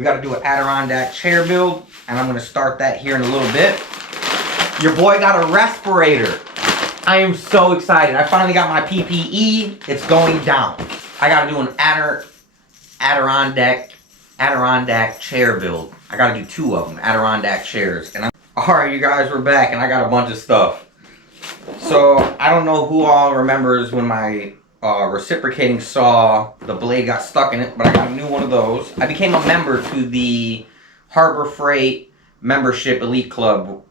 We got to do an Adirondack chair build, and I'm going to start that here in a little bit. Your boy got a respirator. I am so excited. I finally got my PPE. It's going down. I got to do an Adirondack chair build. I got to do 2 of them, Adirondack chairs. And alright, you guys, we're back, and I got a bunch of stuff. So, I don't know who all remembers when my reciprocating saw, the blade got stuck in it, but I got a new one of those. I became a member to the Harbor Freight membership elite club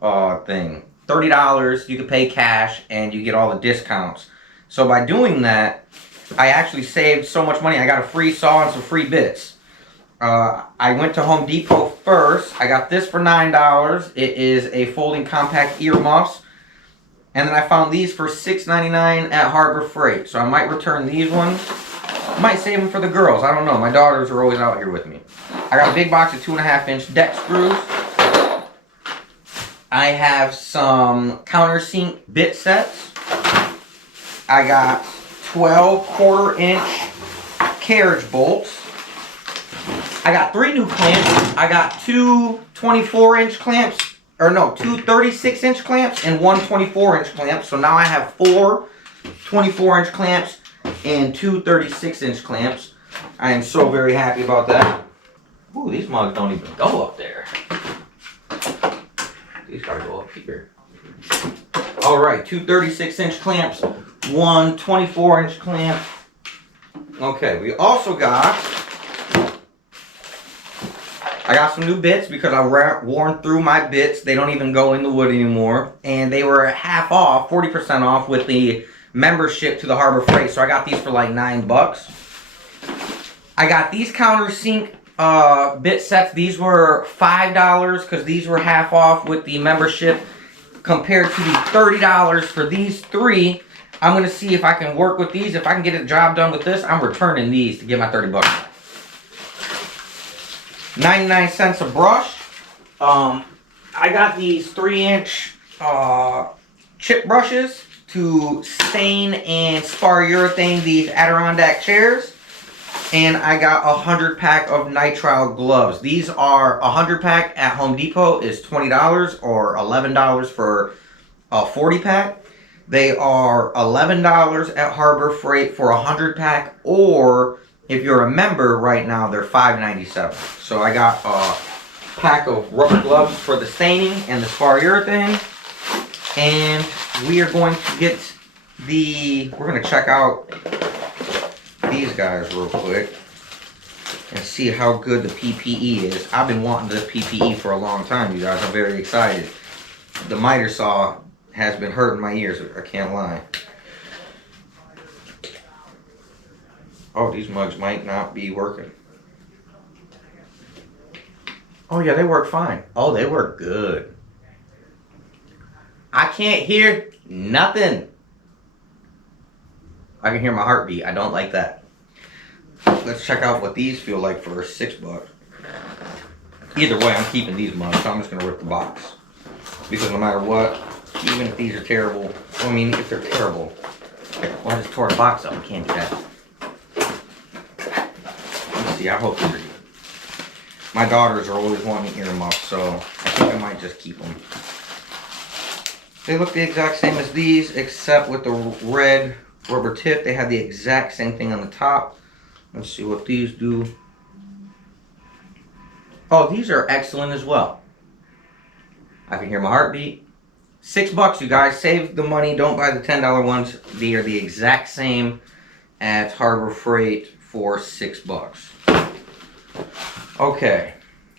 thing. $30, you can pay cash, and you get all the discounts. So by doing that, I actually saved so much money. I got a free saw and some free bits. I went to Home Depot first. I got this for $9. It is a folding compact earmuffs. And then I found these for $6.99 at Harbor Freight. So I might return these ones. Might save them for the girls. I don't know. My daughters are always out here with me. I got a big box of 2.5-inch deck screws. I have some countersink bit sets. I got 12 1/4-inch carriage bolts. I got 3 new clamps. I got 2 24-inch clamps. Or no, 2 36-inch clamps and 1 24-inch clamp. So now I have 4 24-inch clamps and 2 36-inch clamps. I am so very happy about that. Ooh, these mugs don't even go up there. These gotta go up here. Alright, 2 36-inch clamps, 1 24-inch clamp. Okay, we also got... I got some new bits because I worn through my bits. They don't even go in the wood anymore. And they were half off, 40% off with the membership to the Harbor Freight. So I got these for like $9. I got these countersink bit sets. These were $5 because these were half off with the membership compared to the $30 for these 3. I'm going to see if I can work with these. If I can get a job done with this, I'm returning these to get my $30 back. 99 cents a brush. I got these 3-inch chip brushes to stain and spar urethane these Adirondack chairs. And I got a 100-pack of nitrile gloves. These are a 100-pack at Home Depot is $20 or $11 for a 40-pack. They are $11 at Harbor Freight for a 100-pack, or if you're a member right now, they're $5.97. So I got a pack of rubber gloves for the staining and the spar urethane. And we are going to get we're going to check out these guys real quick and see how good the PPE is. I've been wanting this PPE for a long time, you guys. I'm very excited. The miter saw has been hurting my ears, I can't lie. Oh, these mugs might not be working. Oh yeah, they work fine. Oh, they work good. I can't hear nothing. I can hear my heartbeat. I don't like that. Let's check out what these feel like for $6. Either way, I'm keeping these mugs, so I'm just going to rip the box. Because no matter what, even if these are terrible, I mean, if they're terrible, well, I just tore the box up. I can't do that. Let's see, I hope these are good. My daughters are always wanting earmuffs, so I think I might just keep them. They look the exact same as these, except with the red rubber tip. They have the exact same thing on the top. Let's see what these do. Oh, these are excellent as well. I can hear my heartbeat. $6, you guys. Save the money. Don't buy the $10 ones. They are the exact same at Harbor Freight for $6. Okay.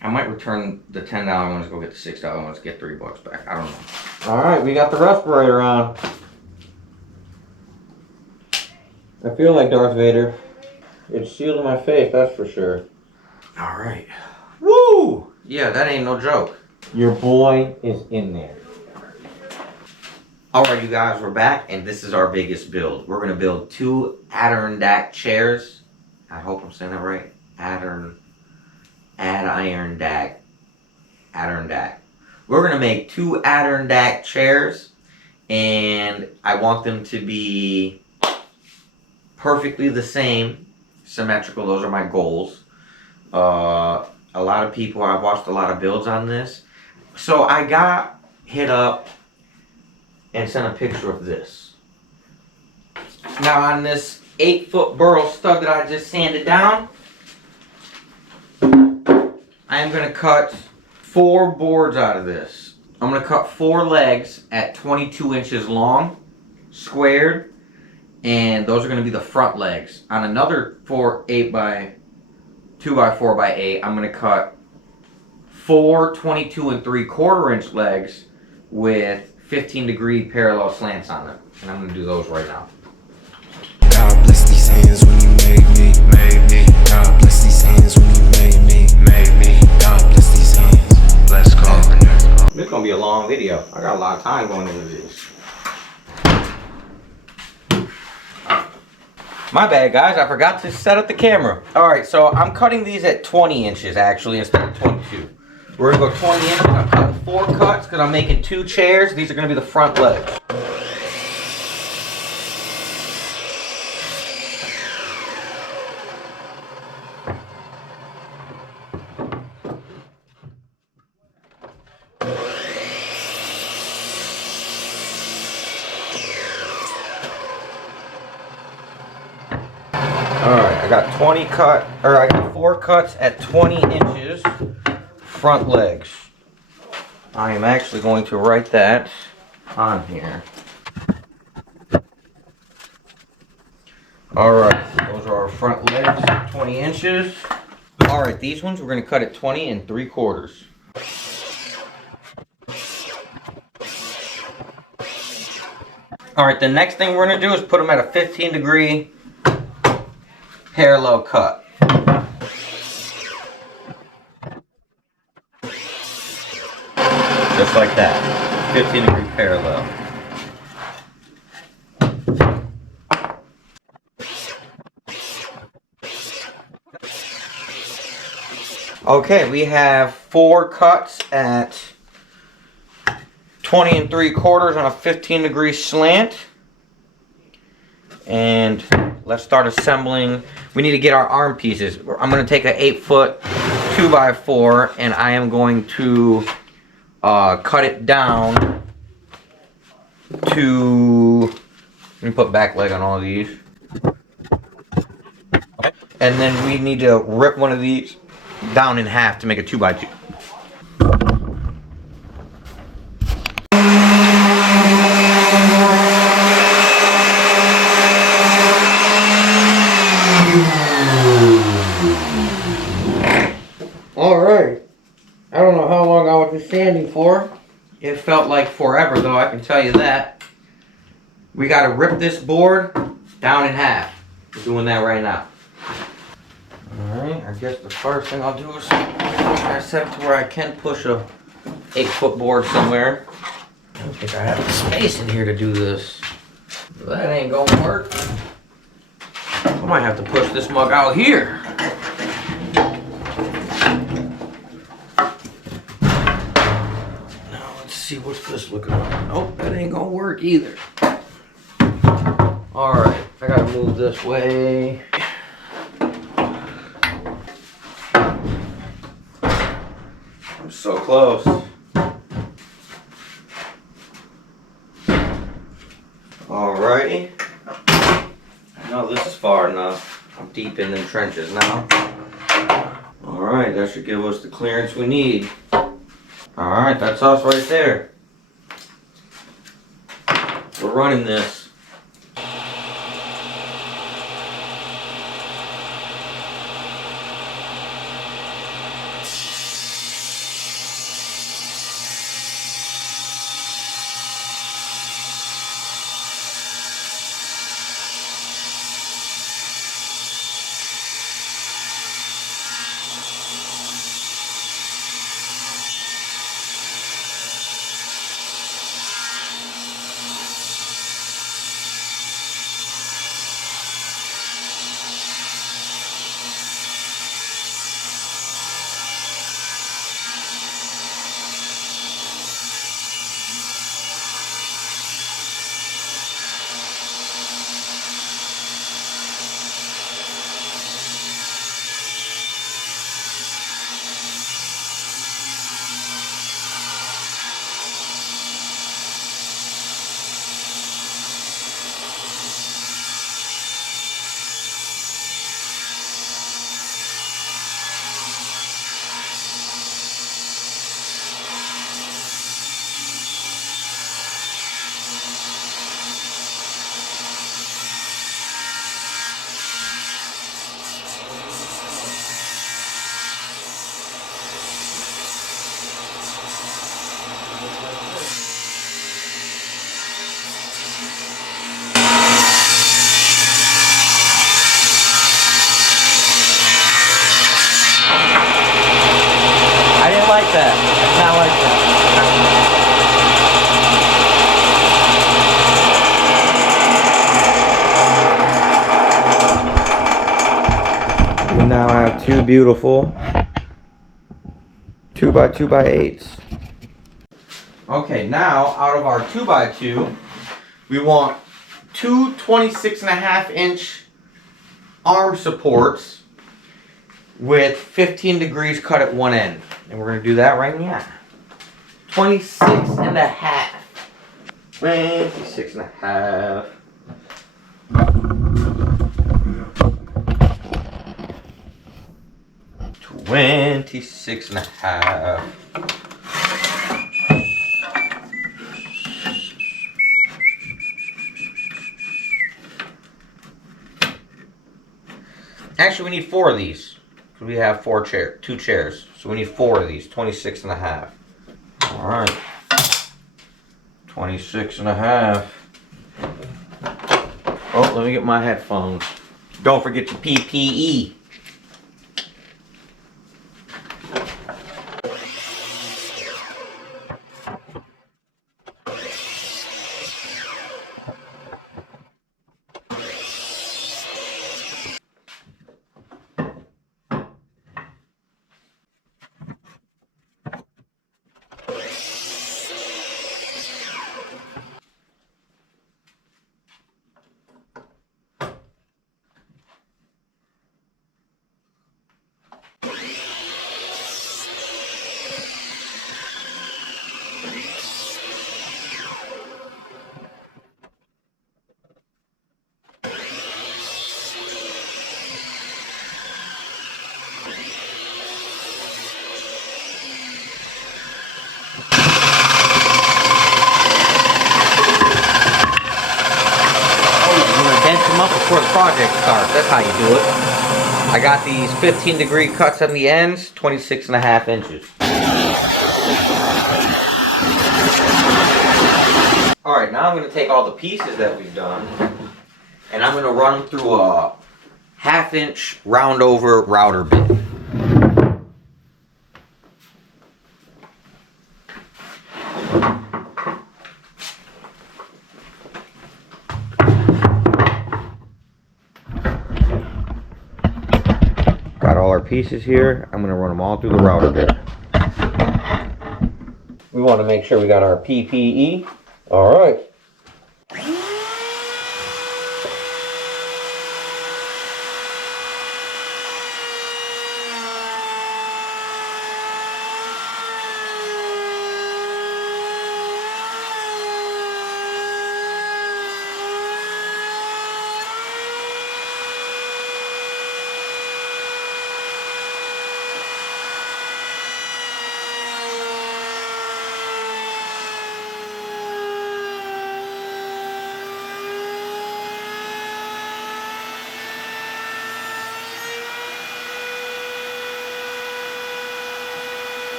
I might return the $10 ones, go get the $6 ones, get $3 back. I don't know. Alright, we got the respirator on. I feel like Darth Vader. It's shielding my face, that's for sure. Alright. Woo! Yeah, that ain't no joke. Your boy is in there. Alright, you guys, we're back, and this is our biggest build. We're going to build 2 Adirondack chairs. I hope I'm saying that right. Adirondack. We're going to make 2 Adirondack chairs, and I want them to be perfectly the same, symmetrical. Those are my goals. a lot of people, I've watched a lot of builds on this. So I got hit up and sent a picture of this. Now on this 8-foot burl stud that I just sanded down, I am going to cut 4 boards out of this. I'm going to cut 4 legs at 22 inches long, squared, and those are going to be the front legs. On another 2 by 4 by 8, I'm going to cut 4 22 3/4 inch legs with 15-degree parallel slants on them, and I'm going to do those right now. God bless these hands when you made me. God bless these hands when you made me. God bless these hands. Let's go. This is going to be a long video. I got a lot of time going into this. My bad, guys. I forgot to set up the camera. Alright, so I'm cutting these at 20 inches, actually, instead of 22. We're going to go 20 inches. I'm cutting 4 cuts because I'm making 2 chairs. These are going to be the front legs. Alright, I got 4 cuts at 20 inches front legs. I am actually going to write that on here. Alright, those are our front legs, 20 inches. Alright, these ones we're going to cut at 20 3/4. Alright, the next thing we're going to do is put them at a 15-degree parallel cut. Just like that. 15-degree parallel. Okay, we have 4 cuts at 20 3/4 on a 15-degree slant. And let's start assembling. We need to get our arm pieces. I'm going to take an 8-foot 2 by 4 and I am going to cut it down to, let me put back leg on all of these. Okay. And then we need to rip one of these down in half to make a 2 by 2. Alright, I don't know how long I was just sanding for. It felt like forever though, I can tell you that. We gotta rip this board down in half. We're doing that right now. Alright, I guess the first thing I'll do is I set it to where I can push a 8-foot board somewhere. I don't think I have the space in here to do this. That ain't gonna work. I might have to push this mug out here. See what's this looking like. Nope, that ain't gonna work either. Alright, I gotta move this way. I'm so close. Alrighty. No, this is far enough. I'm deep in the trenches now. Alright, that should give us the clearance we need. Alright, that's us right there. We're running this. that. I do not like that. We now have two beautiful 2x2x8s. Okay, now out of our 2x2, we want two 26.5-inch arm supports with 15 degrees cut at one end. And we're going to do that right now. 26.5. 26.5. 26.5. Actually, we need 4 of these. Because we have 2 chairs. So we need 4 of these. 26.5. Alright. 26.5. Oh, let me get my headphones. Don't forget your PPE. Before the project starts, that's how you do it. I got these 15-degree cuts on the ends, 26.5 inches. Alright, now I'm going to take all the pieces that we've done and I'm going to run them through a 1/2-inch round over router bit. Got all our pieces here. I'm going to run them all through the router bit. We want to make sure we got our PPE. Alright.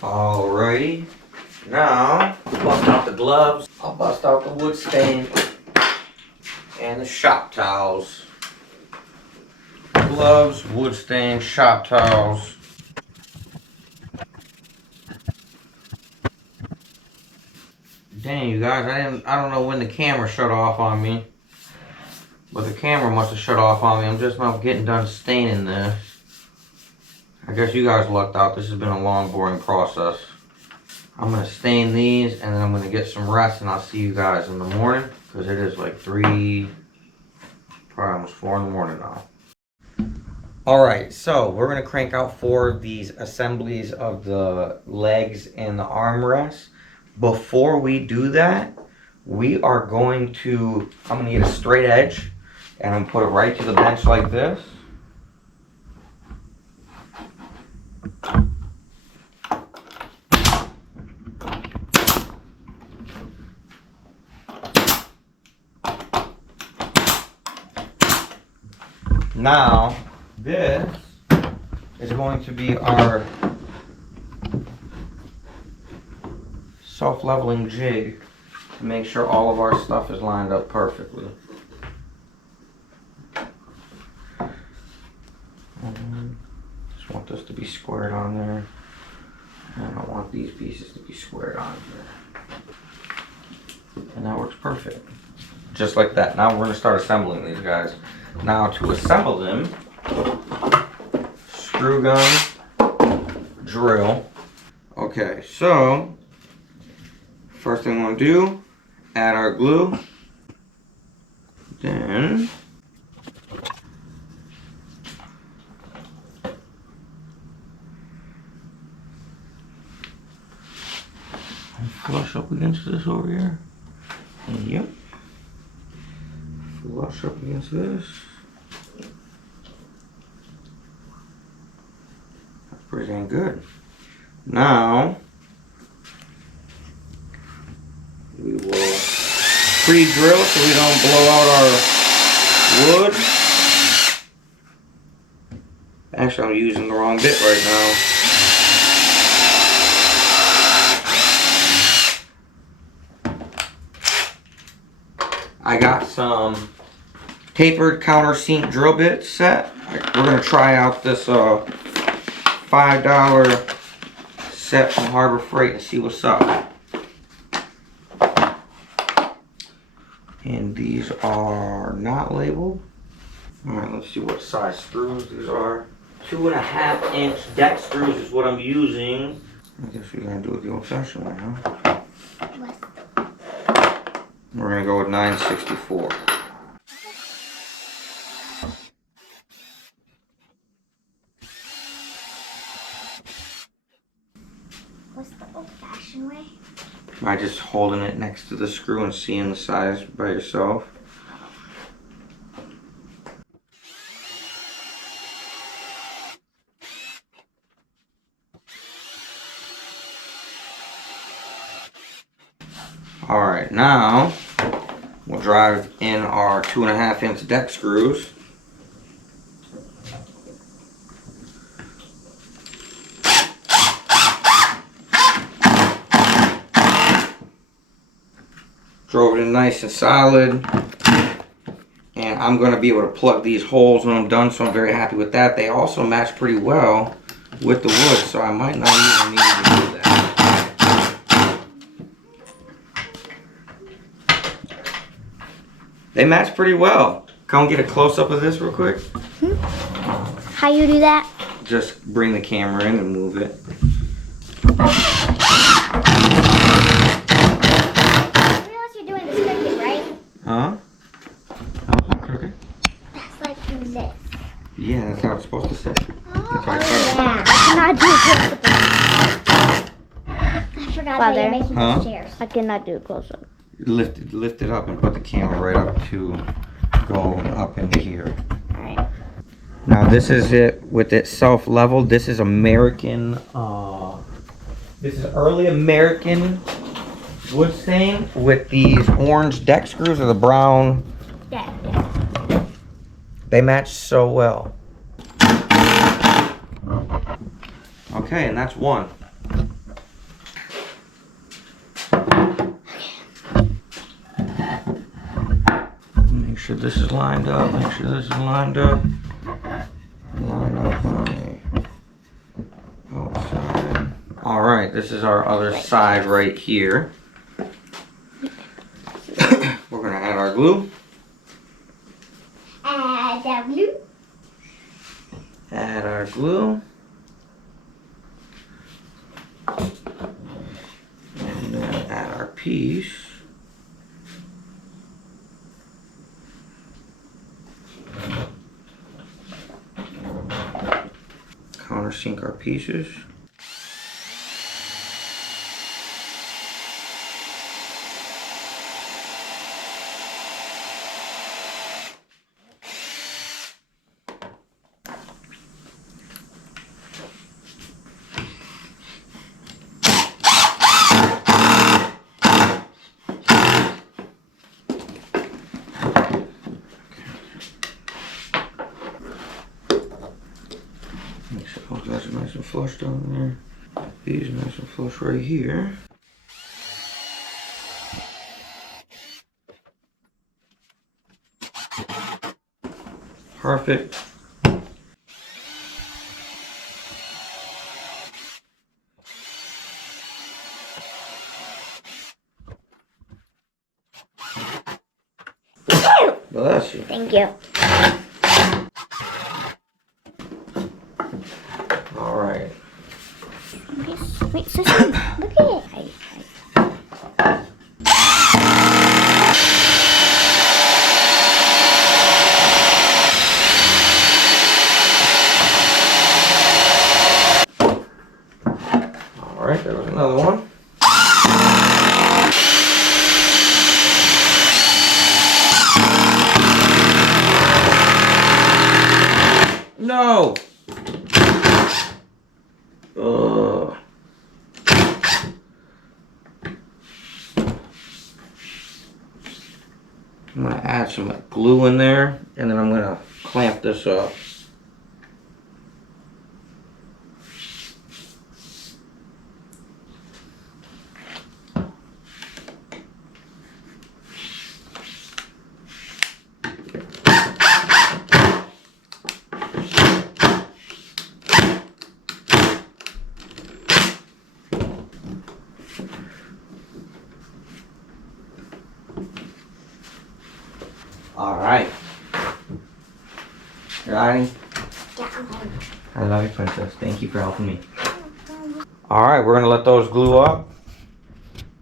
Alrighty. Now, I'll bust out the gloves. I'll bust out the wood stain and the shop towels. Gloves, wood stain, shop towels. Dang, you guys, I don't know when the camera shut off on me. But the camera must have shut off on me. I'm just now getting done staining this. I guess you guys lucked out. This has been a long, boring process. I'm going to stain these and then I'm going to get some rest and I'll see you guys in the morning. Because it is like 3, probably almost 4 in the morning now. Alright, so we're going to crank out 4 of these assemblies of the legs and the armrests. Before we do that, we are going to, I'm going to get a straight edge and I'm going to put it right to the bench like this. Now, this is going to be our self-leveling jig to make sure all of our stuff is lined up perfectly. Just want this to be squared on there. And I want these pieces to be squared on here. And that works perfect. Just like that. Now we're going to start assembling these guys. Now to assemble them, screw gun, drill. Okay, so first thing we want to do, add our glue. Then flush up against this over here. Yep. Flush up against this. That's pretty dang good. Now we will pre-drill so we don't blow out our wood. Actually, I'm using the wrong bit right now. I got some tapered countersink drill bit set. We're going to try out this $5 set from Harbor Freight and see what's up. And these are not labeled. Alright, let's see what size screws these are. 2.5-inch deck screws is what I'm using. I guess we're going to do it the old-fashioned way, huh? We're going to go with 9/64. What's the old-fashioned way? By just holding it next to the screw and seeing the size by yourself. Alright, now we'll drive in our 2.5-inch deck screws. Drove it in nice and solid. And I'm going to be able to plug these holes when I'm done, so I'm very happy with that. They also match pretty well with the wood, so I might not even need to do that. They match pretty well. Come get a close-up of this real quick. How you do that? Just bring the camera in and move it. I realize you're doing this crooked, right? Huh? How's that crooked? That's like this. Yeah, that's how it's supposed to sit. That's how I cut Yeah. I cannot do close-up. I forgot that you're making these chairs. I cannot do close-up. it. Lift it up and put the camera right up to go up into here. Alright. Now this is it with it self-leveled. This is American, this is early American wood stain with these orange deck screws or the brown. Yeah. They match so well. Okay, and that's one. sure this is lined up. Make sure this is lined up. Line up on the outside. Alright, this is our other side right here. We're gonna add our glue. Add the glue. Add our glue. And then add our piece. Countersink our pieces. Make sure those guys are nice and flush down there. These are nice and flush right here. Perfect. Bless you. Thank you. All right. Wait, sister, look at it. All right, there was another one. No. Ugh. I'm gonna add some glue in there, and then I'm gonna clamp this up. All right. You ready? I love you, princess. Thank you for helping me. All right, we're gonna let those glue up,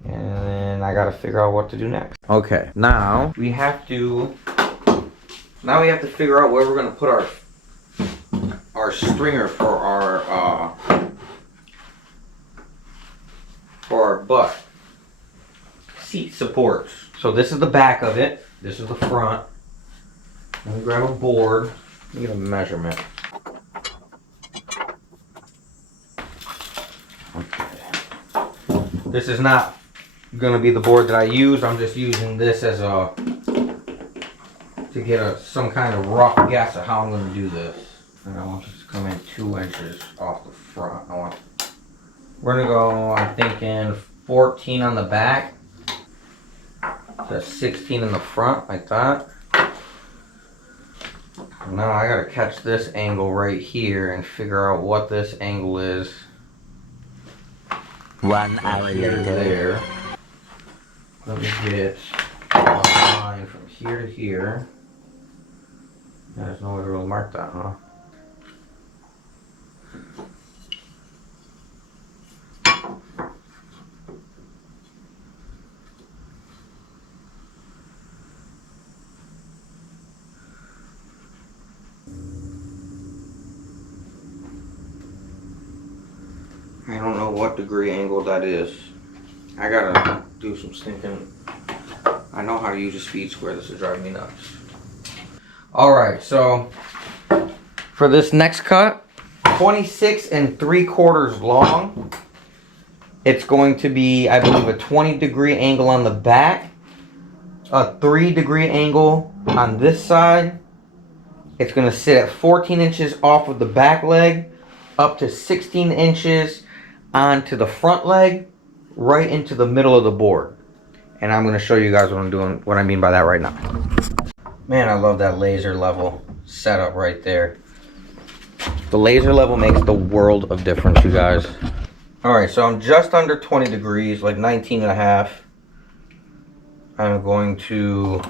and then I gotta figure out what to do next. Okay, now we have to figure out where we're gonna put our stringer for our butt seat supports. So this is the back of it. This is the front. Let me grab a board. Let me get a measurement. Okay. This is not gonna be the board that I use. I'm just using this as to get some kind of rough guess of how I'm gonna do this. And I want this to come in 2 inches off the front. We're gonna go, I'm thinking 14 on the back. That's 16 in the front, like that. Now I gotta catch this angle right here and figure out what this angle is. 1 hour Here to later. there. Let me get a line from here to here. There's no way to really mark that, huh? I don't know what degree angle that is. I gotta do some thinking. I know how to use a speed square. This is driving me nuts. Alright, so for this next cut, 26 3/4 long. It's going to be, I believe, a 20-degree angle on the back, a 3-degree angle on this side. It's going to sit at 14 inches off of the back leg, up to 16 inches onto the front leg, right into the middle of the board. And I'm going to show you guys what I'm doing, what I mean by that right now. Man, I love that laser level setup right there. The laser level makes the world of difference, you guys. Alright, so I'm just under 20 degrees, like 19 and a half. I'm going to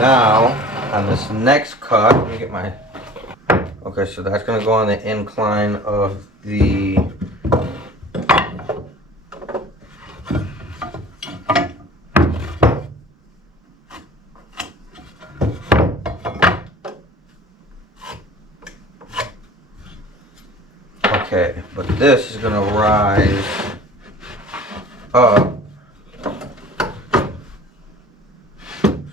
now, on this next cut, let me get my... Okay, so that's going to go on the incline of the... Okay, but this is going to rise up.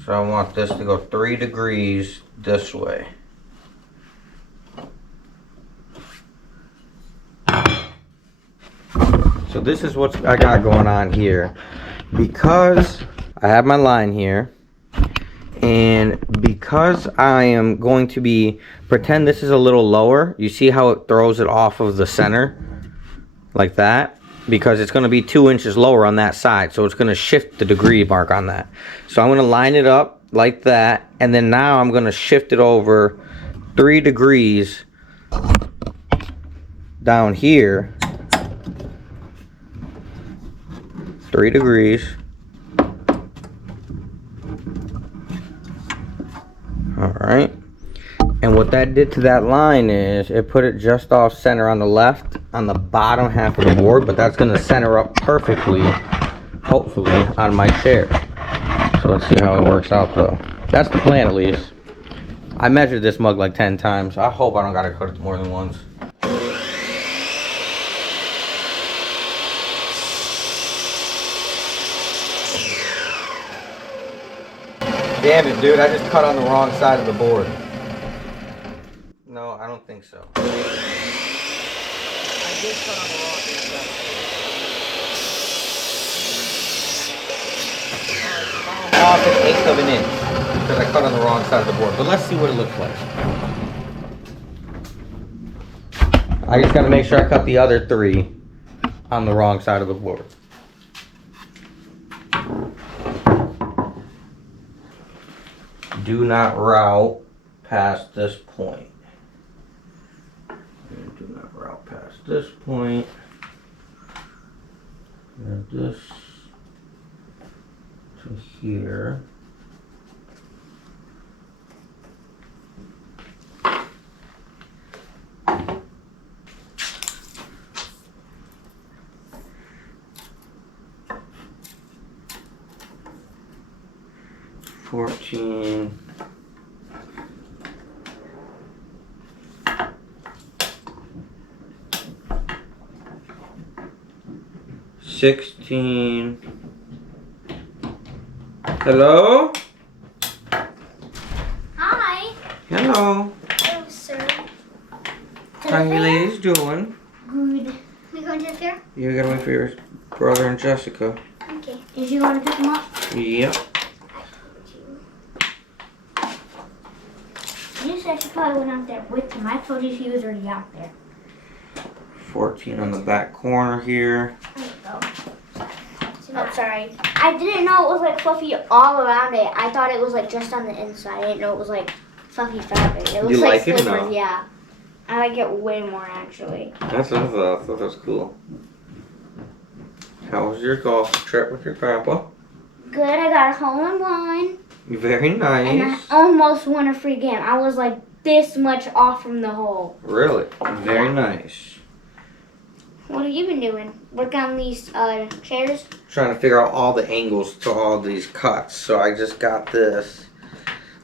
So I want this to go 3 degrees this way. So this is what I got going on here. Because I have my line here, and because I am going to be, pretend this is a little lower. You see how it throws it off of the center? Like that? Because it's going to be 2 inches lower on that side. So it's going to shift the degree mark on that. So I'm going to line it up like that. And then now I'm going to shift it over 3 degrees down here. 3 degrees. Alright. And what that did to that line is it put it just off center on the left on the bottom half of the board, but that's going to center up perfectly, hopefully, on my chair. So let's see how it works out though. That's the plan at least. I measured this mug like 10 times. I hope I don't gotta cut it more than once. Damn it, dude, I just cut on the wrong side of the board. No, I don't think so. I did cut on the wrong side. I'm off an eighth of an inch because I cut on the wrong side of the board. But let's see what it looks like. I just gotta make sure I cut the other 3 on the wrong side of the board. Do not route past this point. And do not route past this point. And this to here. $14. $16. Hello? Hi. Hello. Hello, sir. How you ladies doing? Good. We going to the fair? You gotta wait for your brother and Jessica. Okay. Did you want to pick them up? Yep. You said she probably went out there with him. I told you she was already out there. 14 on the back corner here. There you go. Oh, sorry. I didn't know it was like fluffy all around it. I thought it was like just on the inside. I didn't know it was like fluffy fabric. It looks You like it? slippers, No. yeah. I like it way more actually. That's what I thought. I thought that was cool. How was your golf trip with your grandpa? Good. I got a hole in one. Very And I nice. almost won a free game. I was like this much off from the hole. Really? Very nice. What have you been doing? Working on these chairs? Trying to figure out all the angles to all these cuts. So I just got this.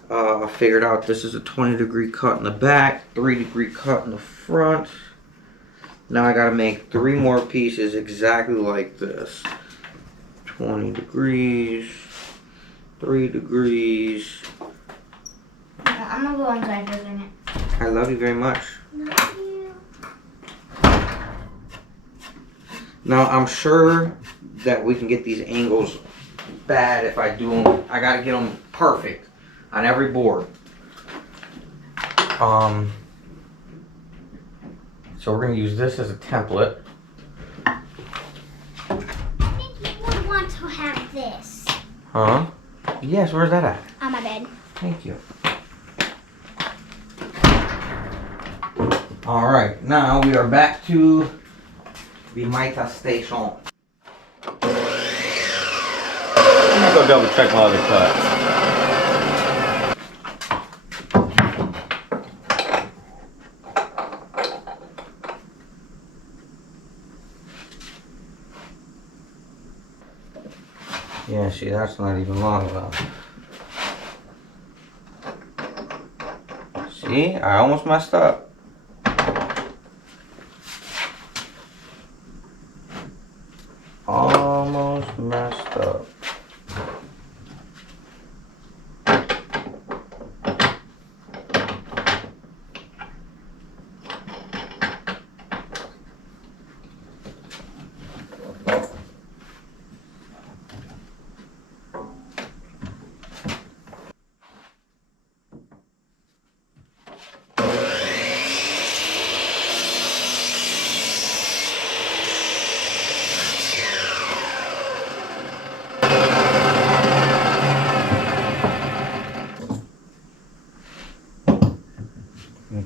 I figured out this is a 20-degree cut in the back, 3-degree cut in the front. Now I gotta make 3 more pieces exactly like this. 20 degrees, 3 degrees. Yeah, I'm gonna go inside for a minute. I love you very much. Love you. Now I'm sure that we can get these angles bad if I do them. I gotta get them perfect on every board. So we're gonna use this as a template. I think you would want to have this. Huh? Yes, where's that at? On my bed. Thank you. Alright, now we are back to the Maita station. I'm gonna go double check my other cut. Yeah, see, that's not even long enough. See, I almost messed up. Almost messed up.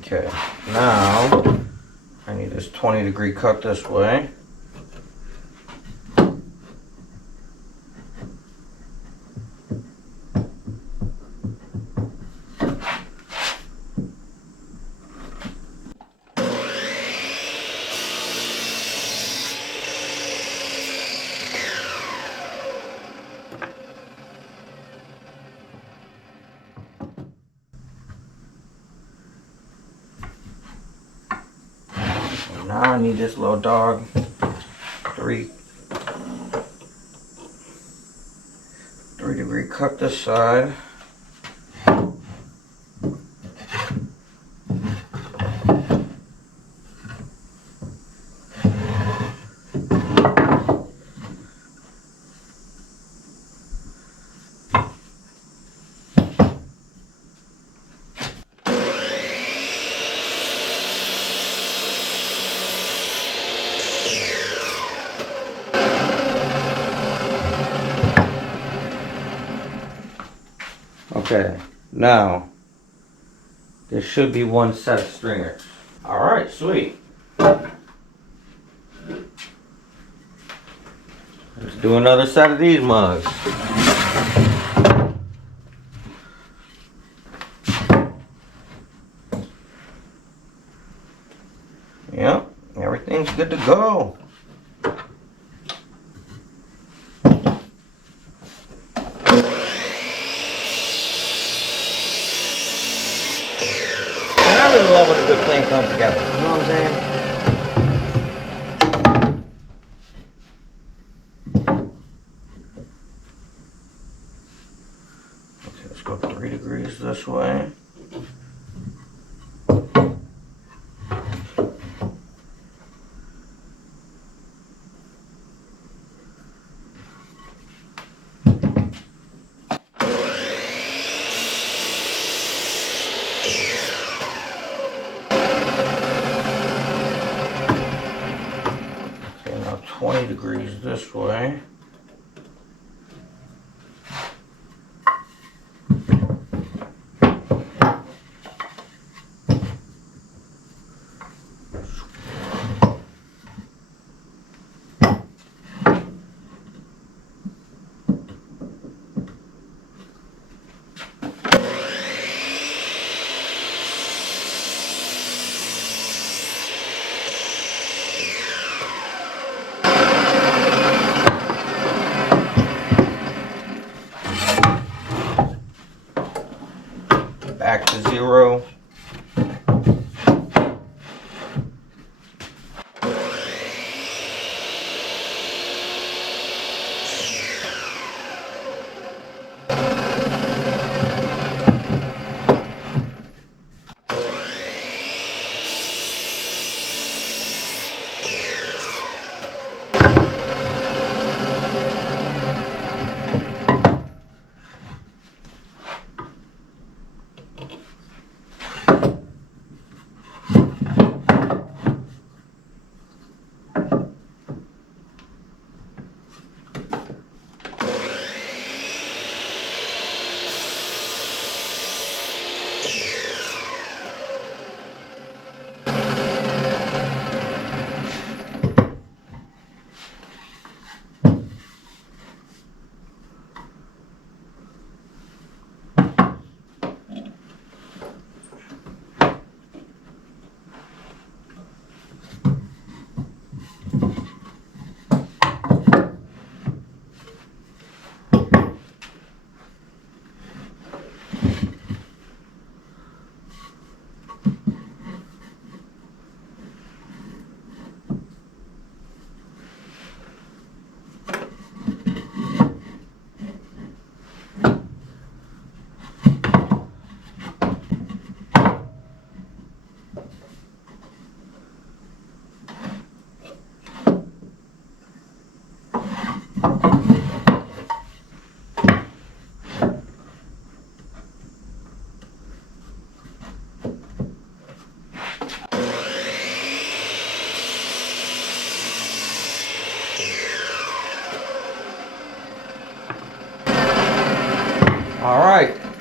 Okay, now I need this 20-degree cut this way. Now I need this little dog, 3-degree cut this side. Okay, now there should be one set of stringers. Alright, sweet. Let's do another set of these mugs. Yep, everything's good to go. I really love when a good plan comes together. You know what I'm saying? Okay, let's go 3 degrees this way. Okay, now 20 degrees this way.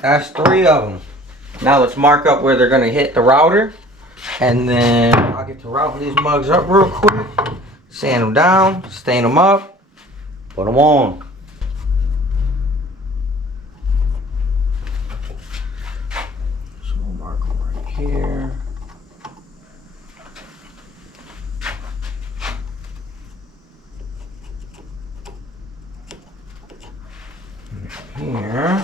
That's 3 of them. Now let's mark up where they're gonna hit the router. And then I'll get to routing these mugs up real quick. Sand them down, stain them up, put them on. So we'll mark them right here. Here.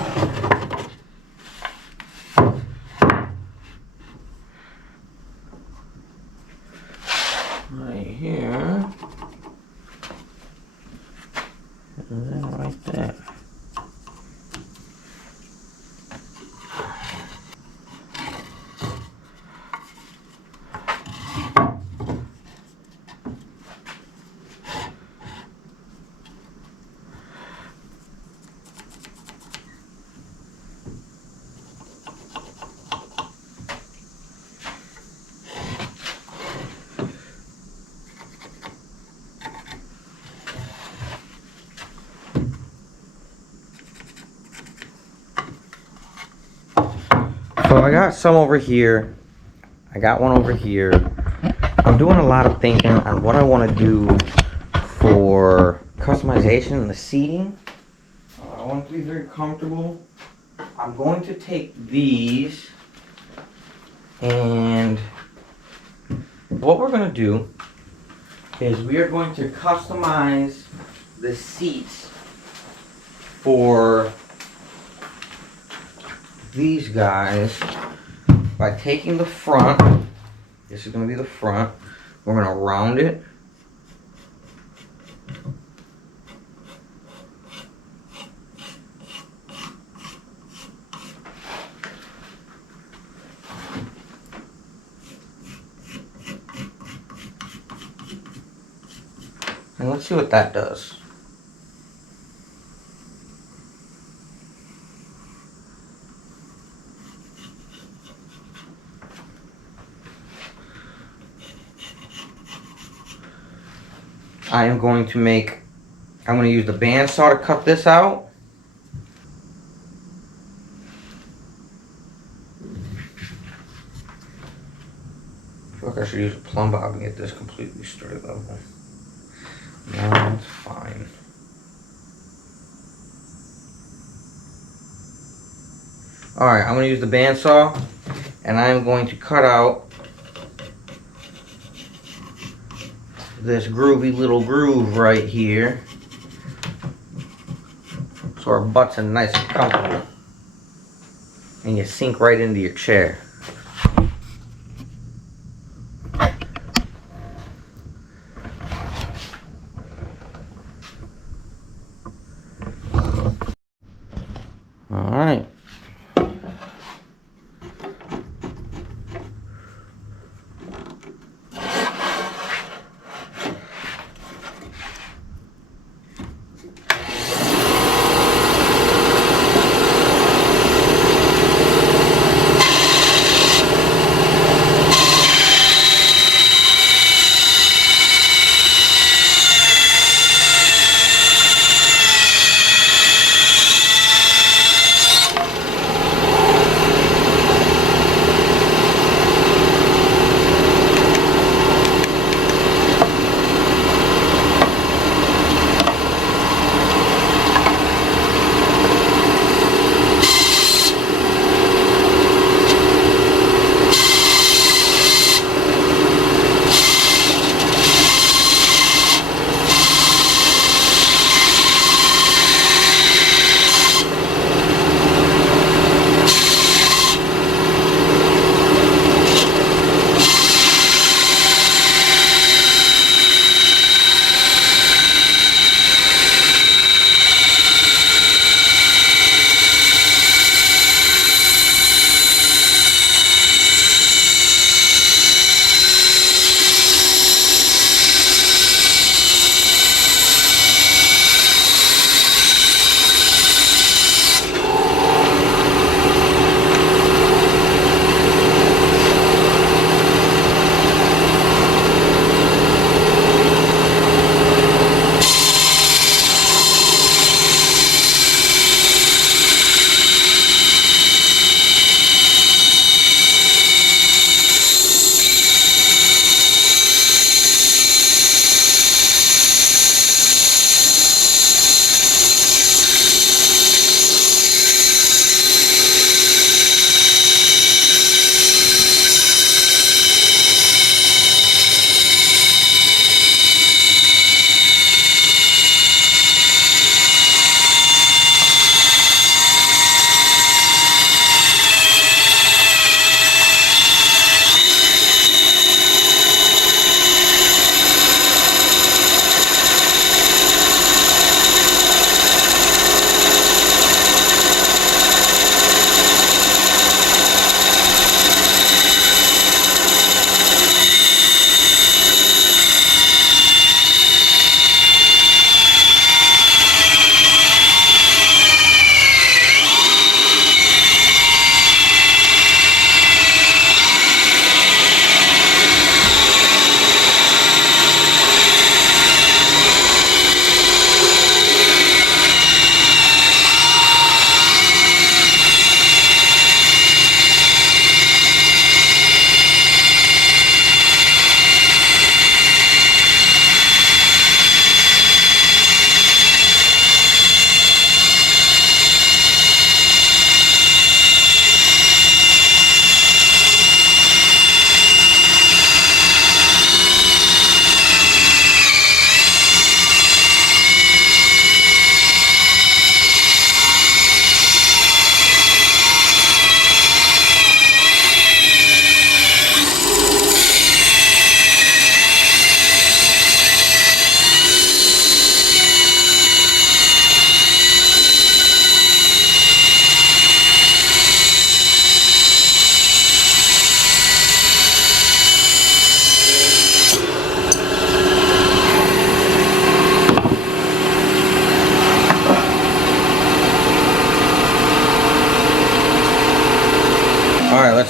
Right here. And then right there. So I got some over here. I got one over here. I'm doing a lot of thinking on what I want to do for customization and the seating. I want it to be very comfortable. I'm going to take these, and what we're going to do is we are going to customize the seats for these guys by taking the front. This is going to be the front. We're going to round it. And let's see what that does. I'm going to use the bandsaw to cut this out. I feel like I should use a plumb bob and get this completely straight level. No, that's fine. Alright, I'm going to use the bandsaw, and I'm going to cut out this groovy little groove right here, so our butts are nice and comfortable and you sink right into your chair. Alright.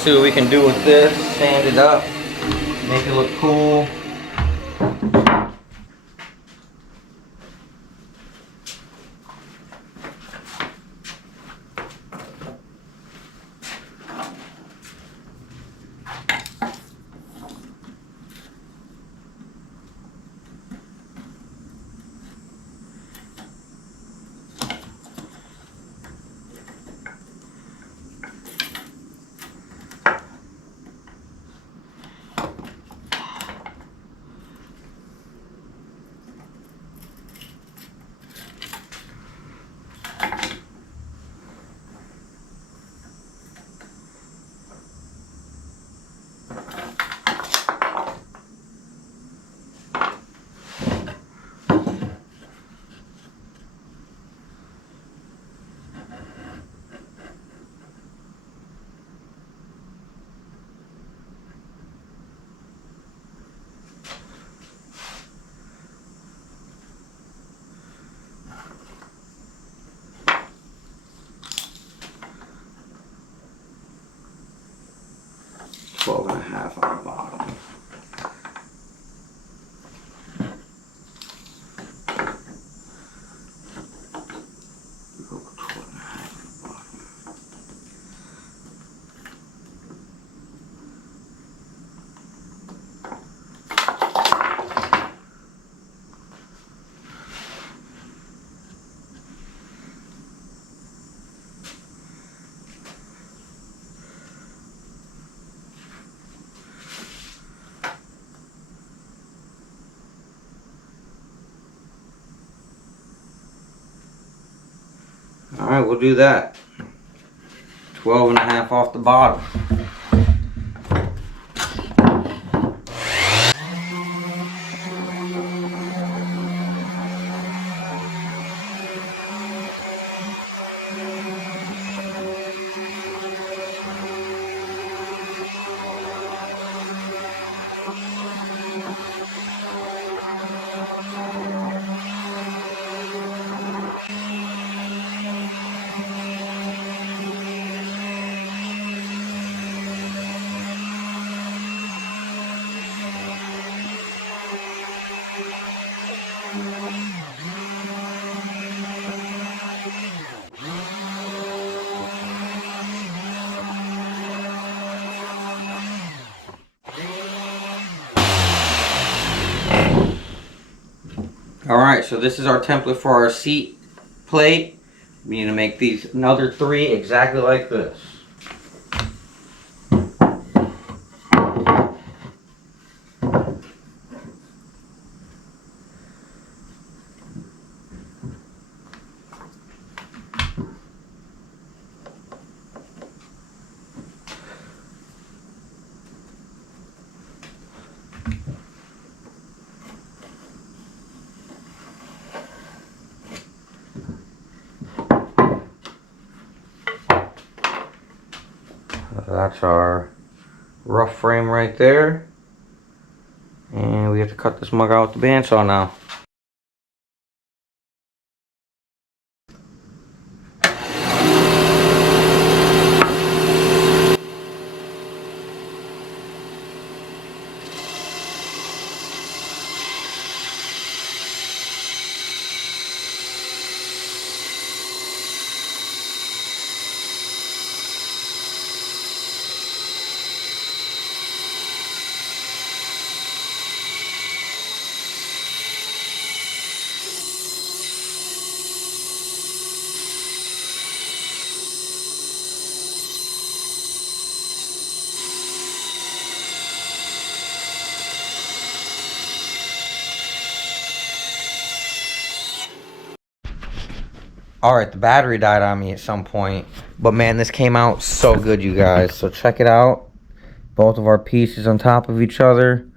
see what we can do with this. Sand it up, make it look cool. Twelve and a half on the bottom. Go 12 and a half on the bottom. Alright, we'll do that. 12 and a half off the bottom. Alright, so this is our template for our seat plate. We need to make these another 3 exactly like this. That's our rough frame right there. And we have to cut this mug out with the bandsaw now. Alright, the battery died on me at some point. But man, this came out so good, you guys. So check it out. Both of our pieces on top of each other.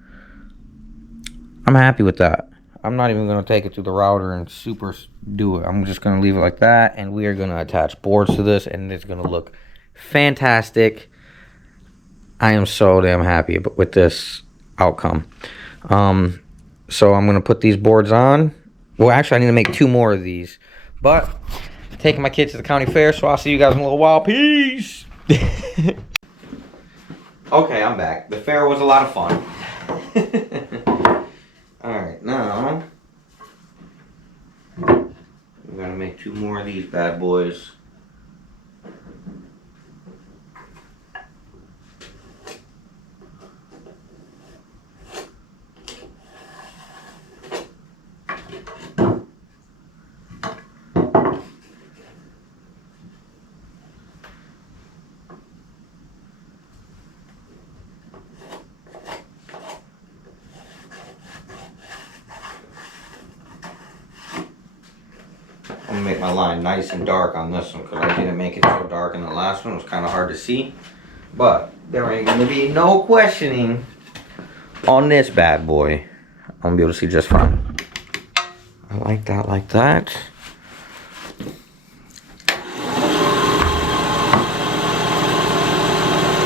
I'm happy with that. I'm not even going to take it to the router and super do it. I'm just going to leave it like that. And we are going to attach boards to this. And it's going to look fantastic. I am so damn happy with this outcome. So I'm going to put these boards on. Well, actually, I need to make 2 more of these. But, taking my kids to the county fair, so I'll see you guys in a little while. Peace! Okay, I'm back. The fair was a lot of fun. Alright, now we're gonna make 2 more of these bad boys. I'm gonna make my line nice and dark on this one because I didn't make it so dark in the last one. It was kind of hard to see. But there ain't gonna be no questioning on this bad boy. I'm gonna be able to see just fine. I like that, like that.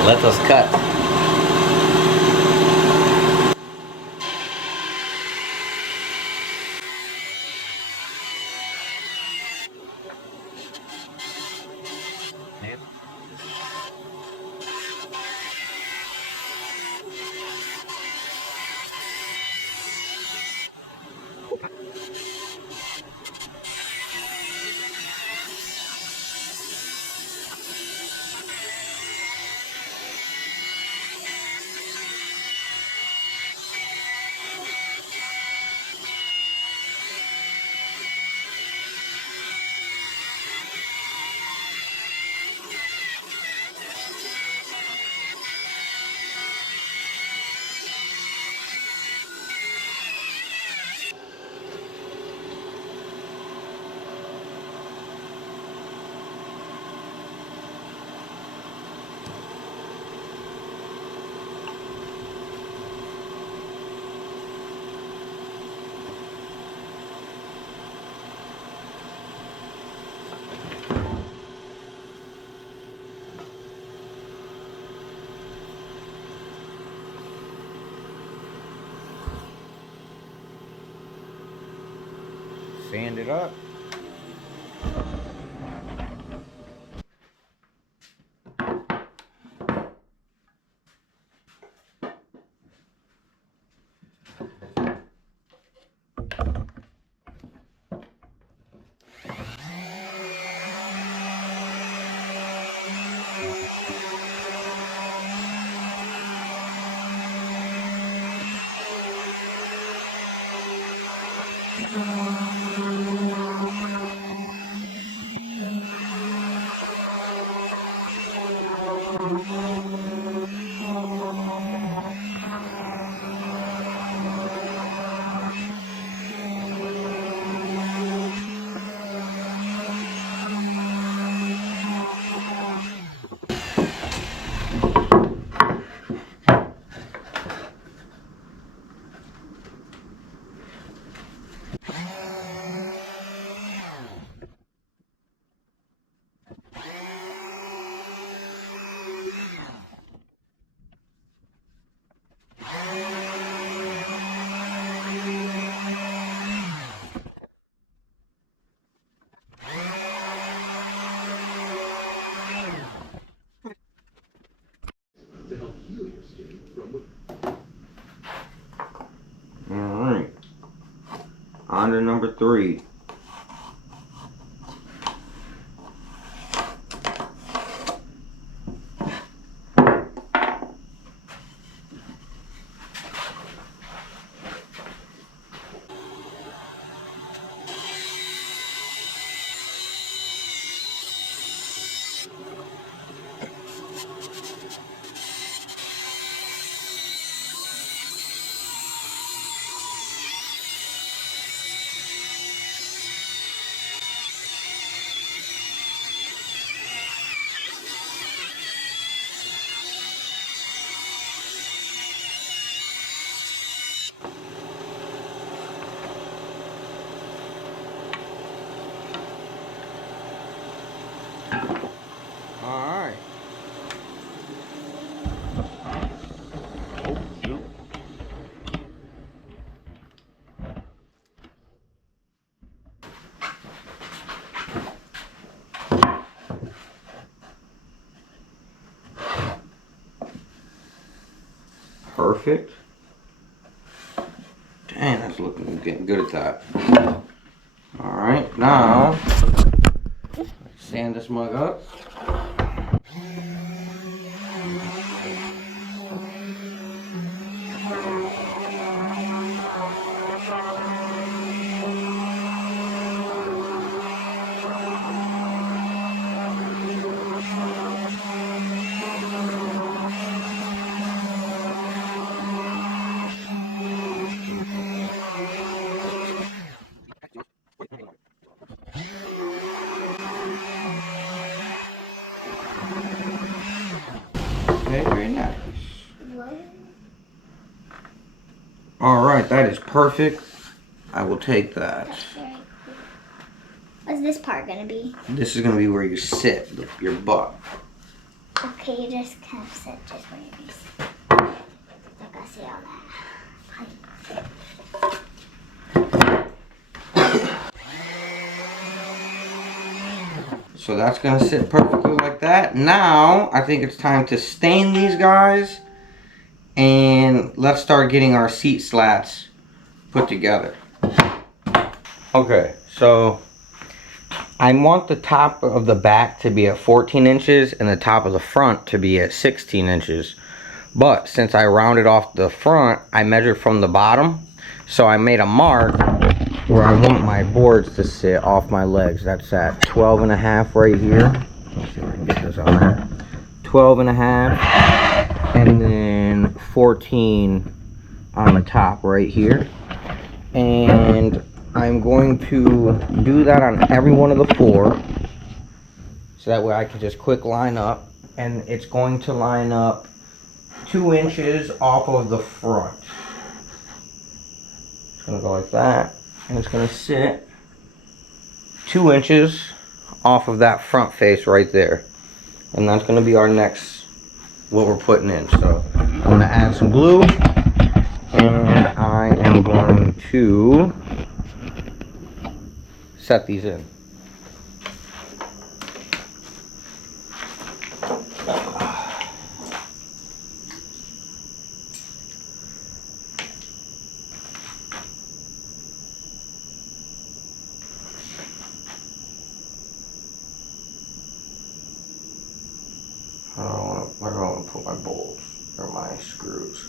Let us cut. Sand it up. Alright. On to number 3. perfect. Dang, that's getting good at that. Alright, now, sand this mug up. Okay, very nice. Alright, that is perfect. I will take that. That's very cool. What's this part gonna be? This is going to be where you sit, your butt. Okay, you just kind of sit just where you sit. Like I see all that. So that's going to sit perfectly like that. Now, I think it's time to stain these guys. And let's start getting our seat slats put together. Okay, so I want the top of the back to be at 14 inches and the top of the front to be at 16 inches. But since I rounded off the front, I measured from the bottom. So I made a mark where I want my boards to sit off my legs. That's at 12.5 right here. Let's see if I can get this on there. 12.5, and then 14 on the top right here. And I'm going to do that on every one of the 4. So that way I can just quick line up. And it's going to line up 2 inches off of the front. It's going to go like that. And it's going to sit 2 inches off of that front face right there. And that's going to be our next, what we're putting in. So I'm going to add some glue. And I am going to set these in. I don't want to put my bolts or my screws.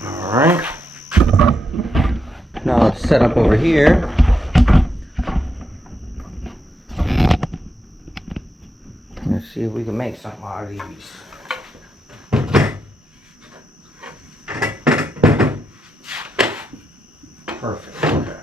Alright, now let's set up over here. Let's see if we can make something out of these. Perfect, okay.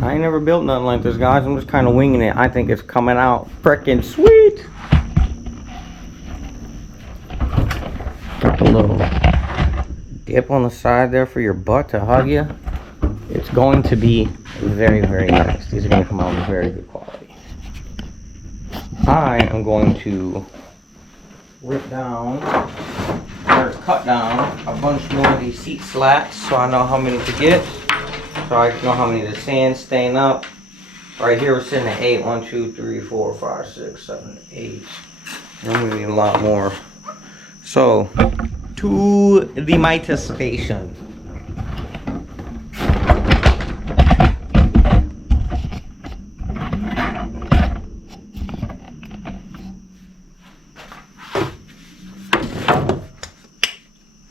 I ain't never built nothing like this, guys. I'm just kind of winging it. I think it's coming out freaking sweet. Got a little dip on the side there for your butt to hug you. It's going to be very, very nice. These are going to come out with very good quality. I am going to rip down, or cut down, a bunch more of these seat slats so I know how many to get. So I know how many to sand, stain up. Right here we're sitting at 8. 1, 2, 3, 4, 5, 6, 7, 8. And I'm gonna need a lot more. So, to the mitre station.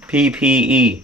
PPE.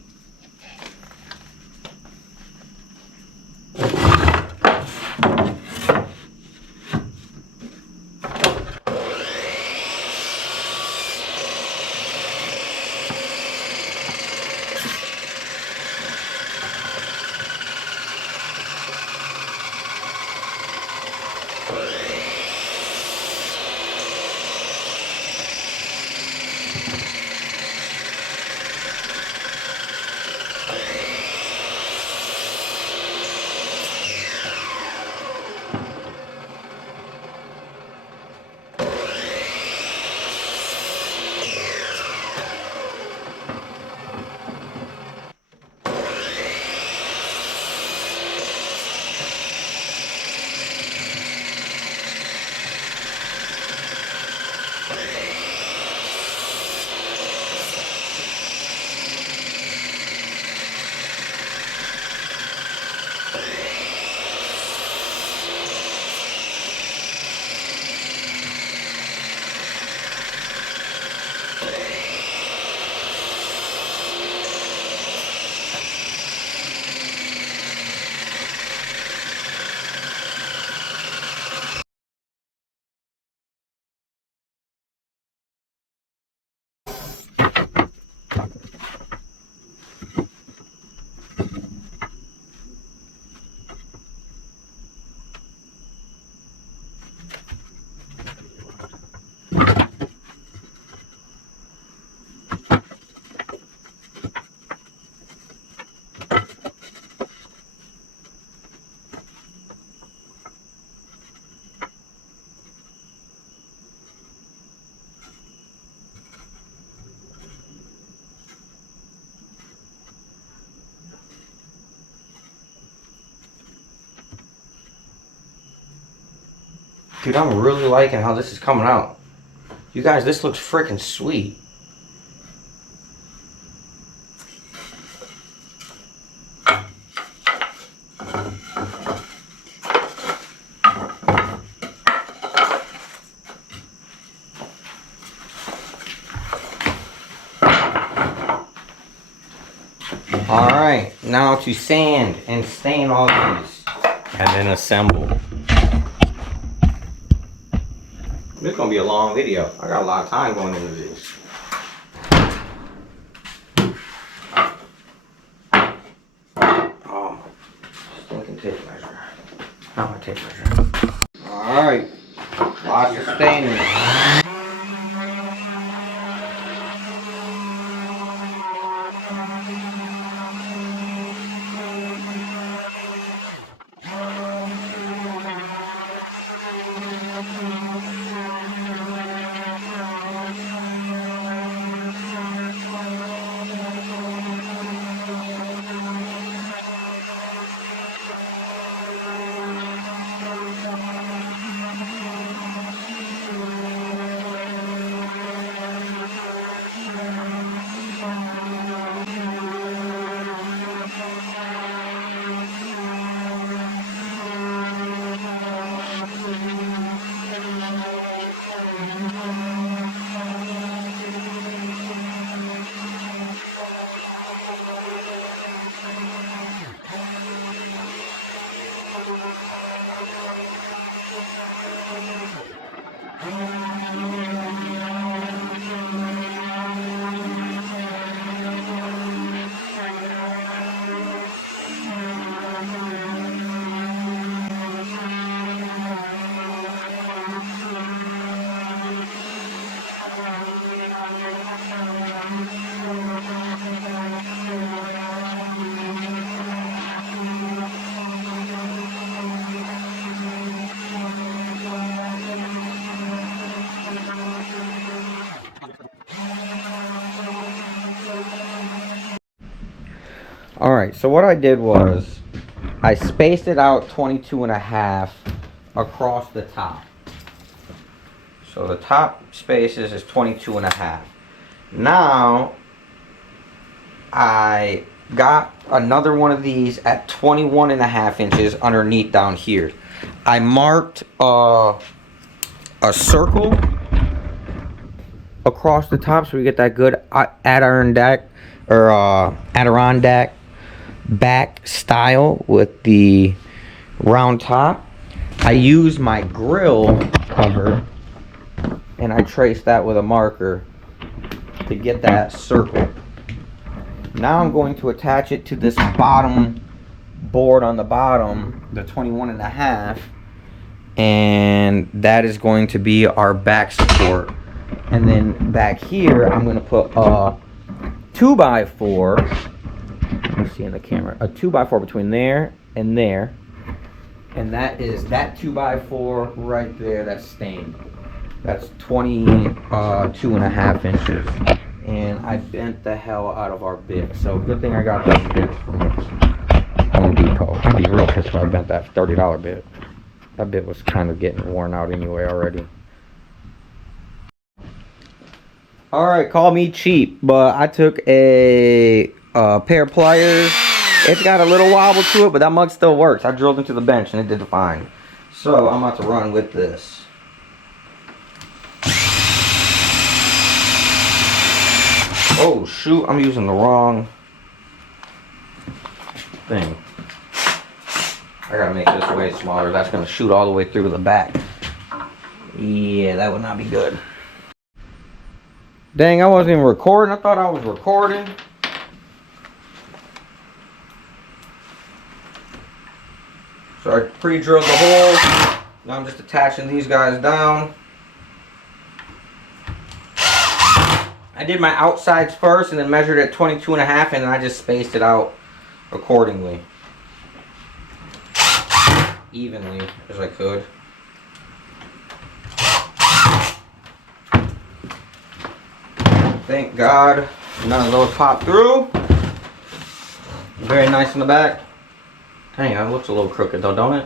Dude, I'm really liking how this is coming out. You guys, this looks freaking sweet. Alright, now to sand and stain all these. And then assemble. This is going to be a long video. I got a lot of time going into this. Oh, stinking tape measure. Not my tape measure. Alright, lots of staining. Alright, so what I did was I spaced it out 22.5 across the top. So the top spaces is 22.5. Now I got another one of these at 21.5 inches underneath down here. I marked a circle across the top so we get that good Adirondack back style with the round top. I used my grill cover and I traced that with a marker to get that circle. Now I'm going to attach it to this bottom board on the bottom, the 21.5, and that is going to be our back support. And then back here I'm going to put a 2x4. Let me see in the camera. A 2x4 between there, and that is that 2x4 right there. That's stained. That's 22.5 inches, and I bent the hell out of our bit. So good thing I got that bit from Home Depot. I'd be real pissed if I bent that $30 bit. That bit was kind of getting worn out anyway already. Alright, call me cheap, but I took a pair of pliers. It's got a little wobble to it, but that mug still works. I drilled into the bench and it did fine. So I'm about to run with this. Oh shoot, I'm using the wrong thing. I gotta make this way smaller. That's gonna shoot all the way through the back. Yeah, that would not be good. Dang, I wasn't even recording. I thought I was recording. So I pre-drilled the hole. Now I'm just attaching these guys down. I did my outsides first and then measured at 22.5, and then I just spaced it out accordingly. Evenly as I could. Thank God none of those popped through. Very nice in the back. Dang, that looks a little crooked though, don't it?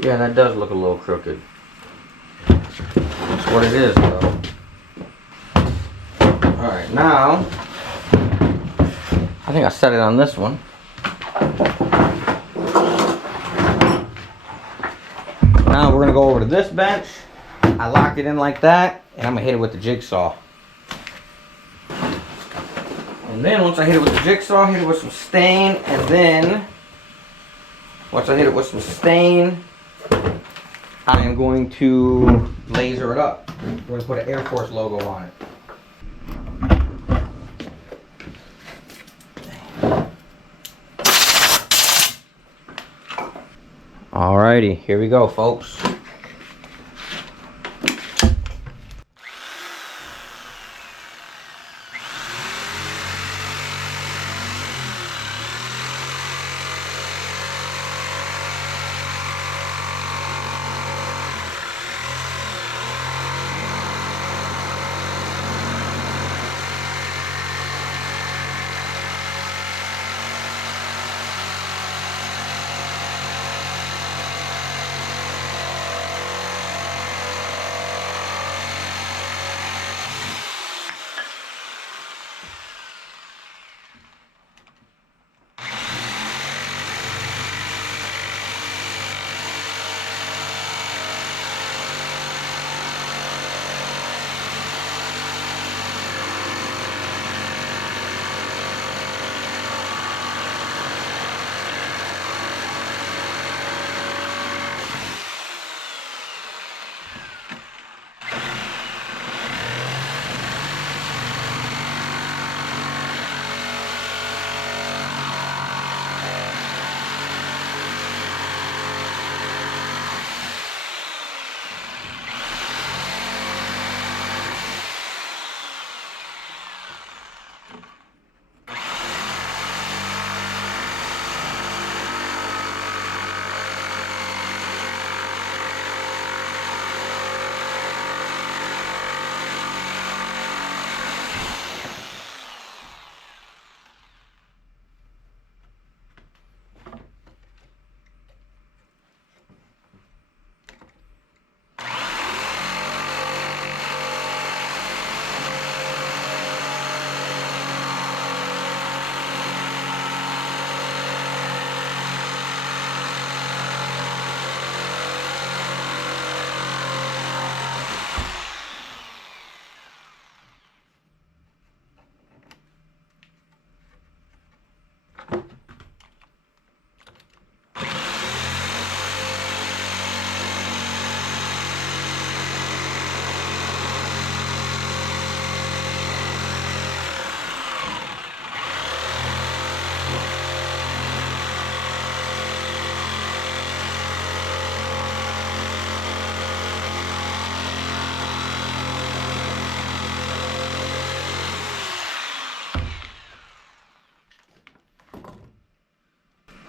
Yeah, that does look a little crooked. That's what it is though. Alright, now I think I set it on this one. Now we're gonna go over to this bench. I locked it in like that, and I'm gonna hit it with the jigsaw. And then once I hit it with the jigsaw, hit it with some stain, and then once I hit it with some stain, I am going to laser it up. We're going to put an Air Force logo on it. Alrighty, here we go, folks.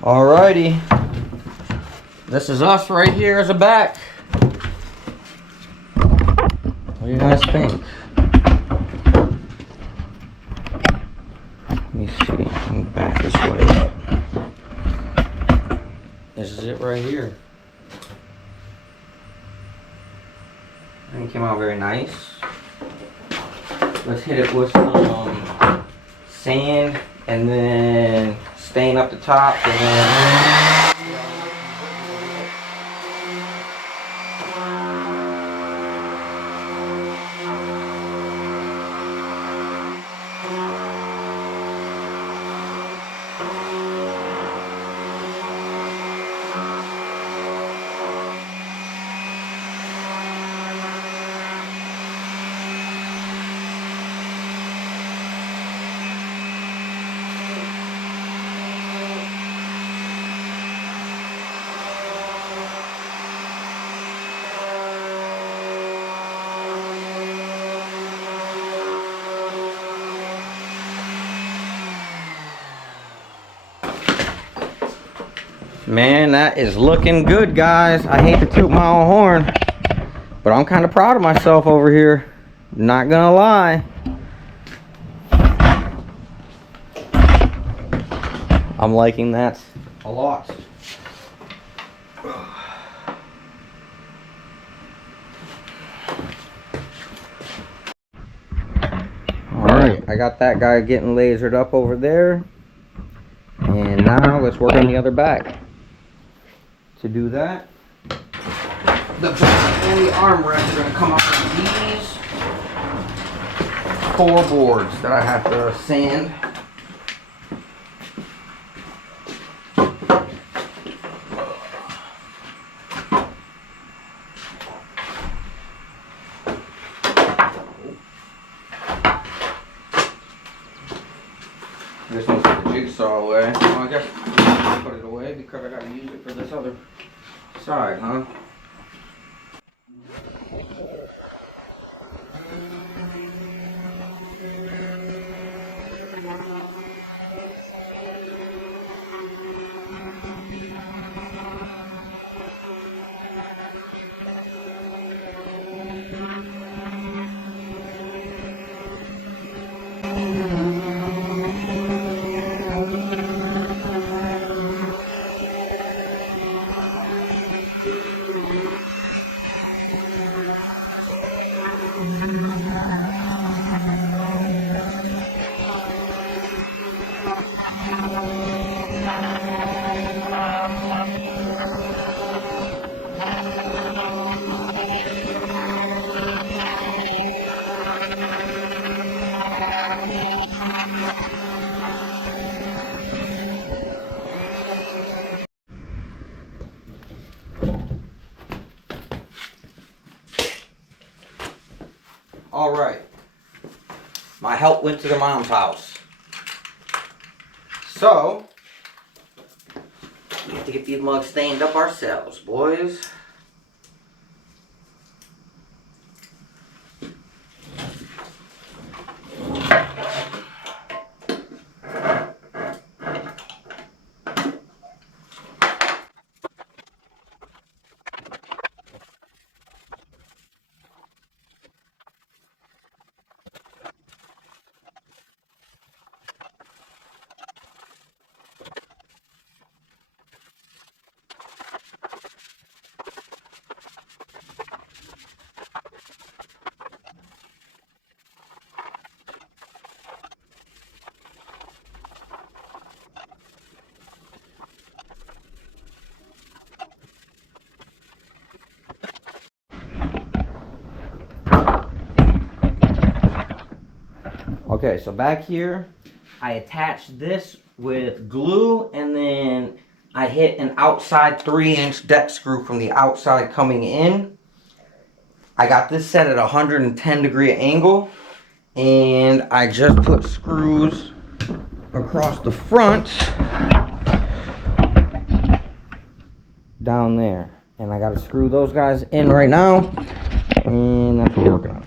Alrighty. This is us right here as a back. What do you guys think? Let me see. Let me back this way. This is it right here. I think it came out very nice. Let's hit it with some sand and then stain up the top and then man, that is looking good, guys. I hate to toot my own horn, but I'm kind of proud of myself over here. Not gonna lie. I'm liking that a lot. Alright, I got that guy getting lasered up over there. And now let's work on the other back. To do that, the back and the armrest are going to come off of these 4 boards that I have to sand. This one's put the jigsaw away. Well, I guess I'll put it away because I gotta use it for this other side, huh? Alright, my help went to the mom's house. So, we have to get these mugs stained up ourselves, boys. Okay, so back here, I attached this with glue and then I hit an outside 3-inch deck screw from the outside coming in. I got this set at a 110-degree angle and I just put screws across the front down there. And I got to screw those guys in right now and that's what we're working on.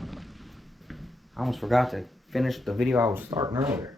I almost forgot to finish the video I was starting earlier.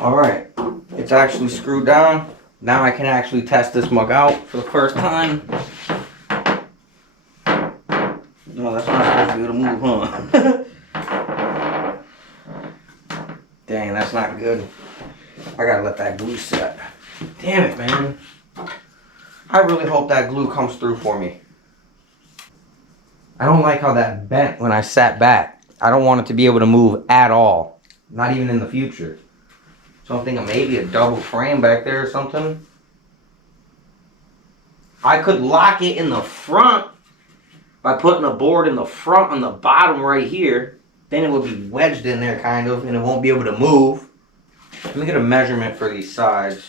Alright, it's actually screwed down. Now I can actually test this mug out for the first time. No, that's not supposed to be able to move, huh? Dang, that's not good. I gotta let that glue set. Damn it, man. I really hope that glue comes through for me. I don't like how that bent when I sat back. I don't want it to be able to move at all. Not even in the future. So I'm thinking maybe a double frame back there or something. I could lock it in the front by putting a board in the front on the bottom right here. Then it would be wedged in there kind of and it won't be able to move. Let me get a measurement for these sides.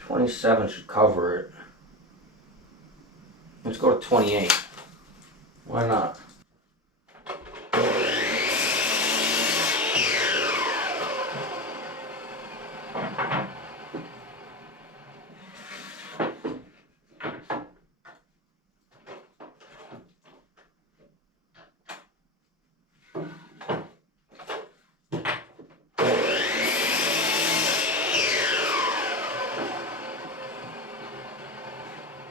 27 should cover it. Let's go to 28. Why not?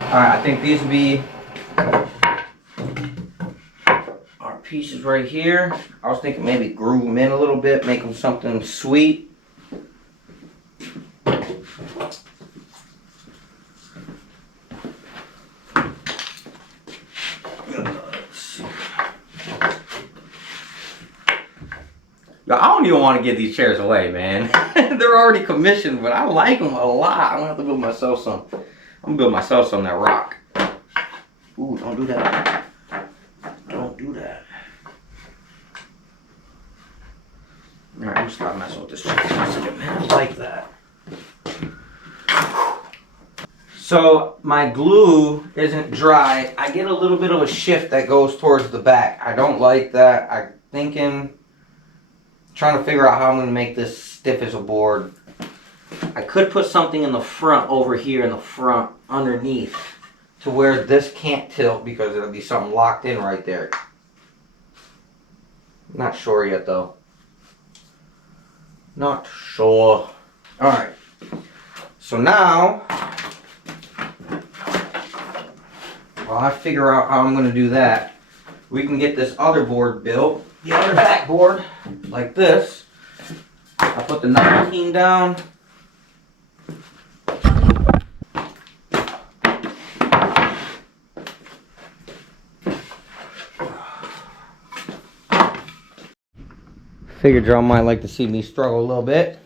Alright, I think these would be our pieces right here. I was thinking maybe groove them in a little bit, make them something sweet. I don't even want to give these chairs away, man. They're already commissioned, but I like them a lot. I'm gonna have to build myself some. I'm gonna build myself some that rock. Ooh, don't do that. Don't do that. Alright, I'm just gonna mess with this chair for a second, man. I like that. So my glue isn't dry. I get a little bit of a shift that goes towards the back. I don't like that. I'm trying to figure out how I'm gonna make this stiff as a board. I could put something in the front over here in the front underneath to where this can't tilt because it'll be something locked in right there. Not sure yet though. Not sure. Alright. So now, while I figure out how I'm going to do that, we can get this other board built. The other back board, like this. I put the 19 down. Figured y'all might like to see me struggle a little bit.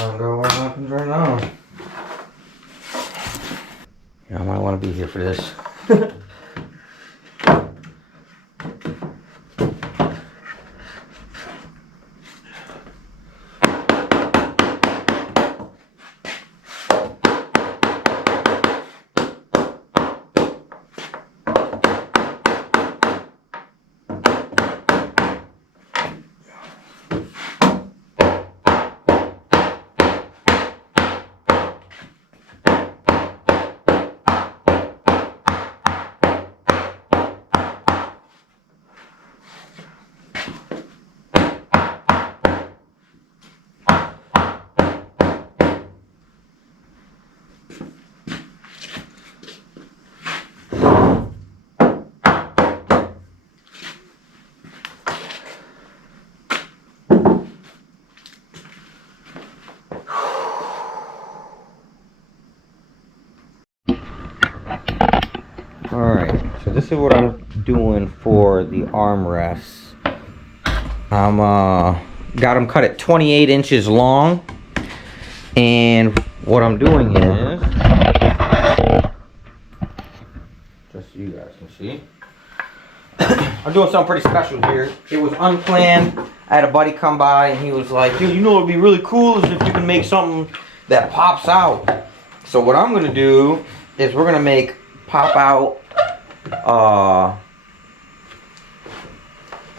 Find out what happens right now. Yeah, I might want to be here for this. Alright, so this is what I'm doing for the armrests. I'm got them cut at 28 inches long, and what I'm doing is, just so you guys can see, I'm doing something pretty special here. It was unplanned. I had a buddy come by and he was like, dude, you know what would be really cool is if you can make something that pops out. So what I'm gonna do is we're gonna make pop out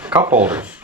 cup holders.